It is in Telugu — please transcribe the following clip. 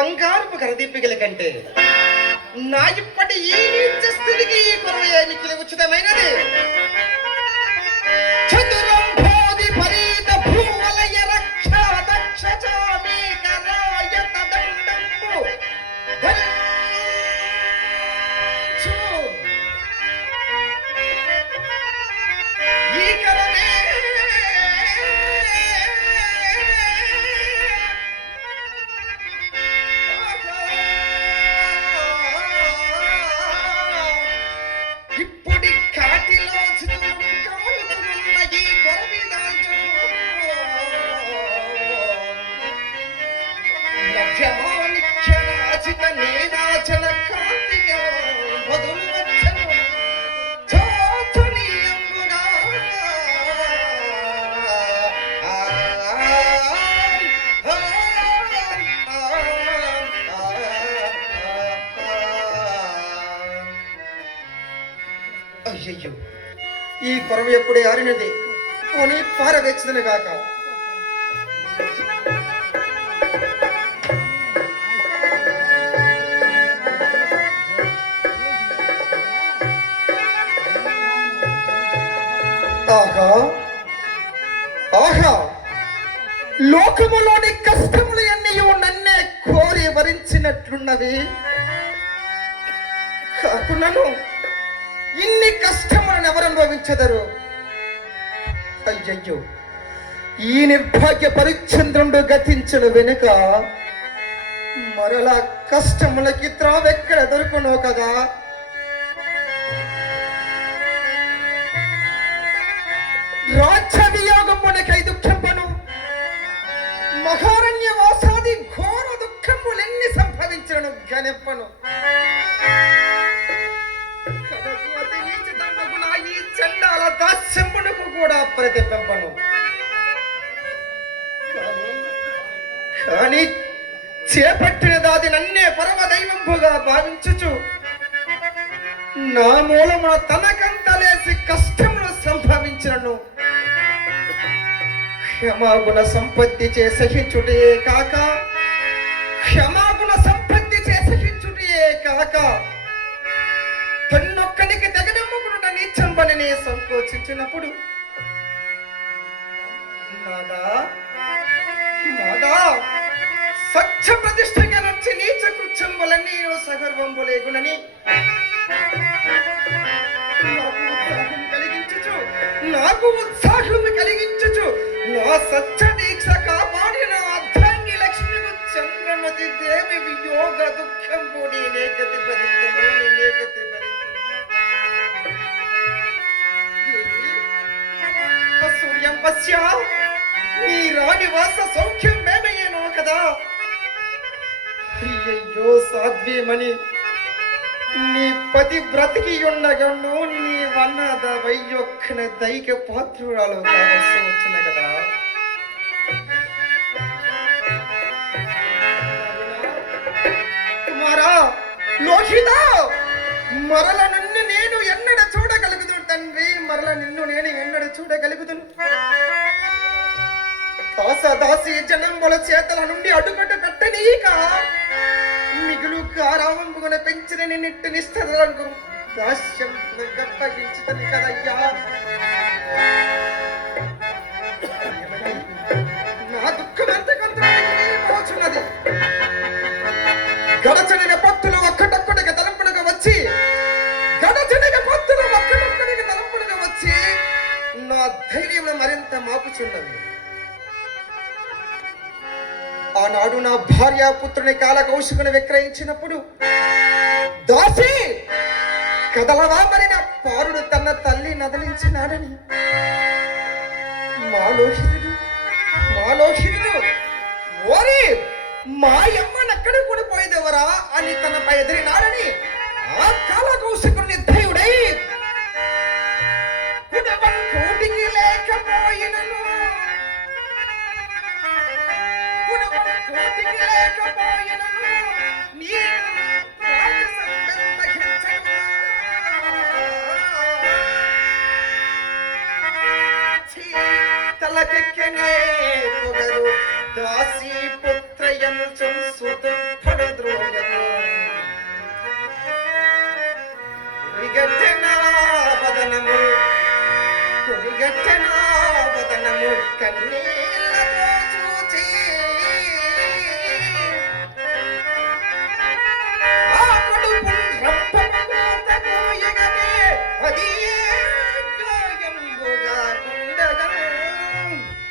బంగారపు కరదీపికల కంటే నా ఇప్పటి ఈ నీచ స్థితికి ఈ కొరవే మిక్కిలి ఉచితమైనది. చతురం భోగి పరీత భూవలయ రక్ష దక్ష చామీకరాయత దండంబు ధరించు. ఈ కరమే ఇప్పుడి కాటిలో కాలుతున్న ఈ కొరవిదాచు లభ్యమానిఖ్యనాచిత నీరాచన కాంతిగా బదులు వచ్చను చోచనీయంబుగా. అయ్యయ్యో, ఈ కొరవ ఎప్పుడే ఆరినది పోనీ పారవెచ్చదను గాక. ఆహా ఆహా, లోకములోని కష్టములు అన్నీ నన్నే కోరి వరించినట్లున్నవి. కాకున్నాను ఇన్ని కష్టములను ఎవరు అనుభవించదరు? అయ్యయ్యో, ఈ నిర్భాగ్య పరిచంద్రుడు గతించను వెనుక మరలా కష్టములకి త్రావెక్కడ దొరుకునో కదా. రాజ్య వియోగమునకై దుఃఖంపను, మహారణ్య వాసాది ఘోర దుఃఖములెన్ని సంభవించను గనెప్పను. ఈ చండాల దాస్యమునకు కూడా ప్రతిబింబను. కానీ చేపట్టిన దాది నన్నే పరమదైవంబుగా భావించుచు నా మూలమున తనకంతలేసి కష్టములు సంభవించను. క్షమాగుణ సంపత్తి చే సహించుటే కాక, క్షమాగుణ సంపత్తి చే సహించుటే కాక తన్నొక్కడికి తెగనమ్ముకున్న నీచం పనిని సంకోచించినప్పుడు నాదా నాదా సత్య ప్రతిష్టగా నచ్చి నీచ కృత్యములన్నీ సగర్వంబులేగునని నాకు ఉత్సాహం కలిగించుచు నా సత్య దీక్ష కాపాడిన అర్ధాంగి లక్ష్మి చంద్రమతి దేవి వియోగ దుఃఖం పూడి నేకతి భరించను నేకతి సూర్యం పశ్య నీ రాణివాస సౌఖ్యం మేమయ్యేనో కదా. అయ్యయ్యో సాధ్వీమణి, నీ పతి బ్రతికి ఉండగను నీ వన్నద వయ్యొక్కన దైక పాత్రురాలు కావలసి వచ్చిన కదా. కుమారా లోహిత, మరల నన్ను నేను ఎన్నడ చూడగలుగుదు తండ్రి, మరల నిన్ను నేను ఎన్నడ చూడగలుగుదును. దాసి జనంబుల చేతల నుండి అడుగట కట్టనీక మిగులు కారావంబున పెంచిన నిన్నిట్టు నిష్ఠలకు దాస్యం గప్పగించుతని కదయ్యా. నా దుఃఖమంతకంతున్నది. గడచనిన పొత్తులు ఒక్కటొక్కడిగా తలంపుడుగా వచ్చి నా ధైర్యం మరింత మాపుచున్నది. ఆనాడు నా భార్యాపుత్రుని కాలకౌశికుని విక్రయించినప్పుడు దాసి కదలవా మరి నా పారుడు తన తల్లి నదలించినాడని మాలోహితుడు ఓరి మాయమ్మనక్కడ కూడా పోయేదెవరా అని తనపై ఎదిరినాడని ఆ కాలకౌశికుని ధైర్యుడై కోటికి లేకపోయినను తలకెక్కనే పొగరు దాసి పుత్రయం సంస్కృతం కొనిగట్టనా వదనము కన్నీళ్ళతో